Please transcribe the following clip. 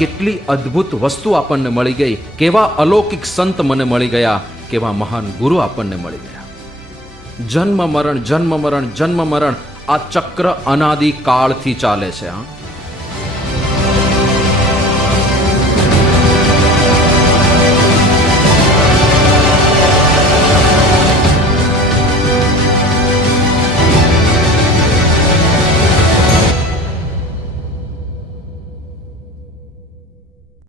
કેટલી અદ્ભુત વસ્તુ આપણને મળી ગઈ, કેવા અલૌકિક સંત મને મળી ગયા, કેવા મહાન ગુરુ આપણને મળી ગયા. જન્મ મરણ જન્મ મરણ જન્મ મરણ, આ ચક્ર અનાદિ કાળથી ચાલે છે.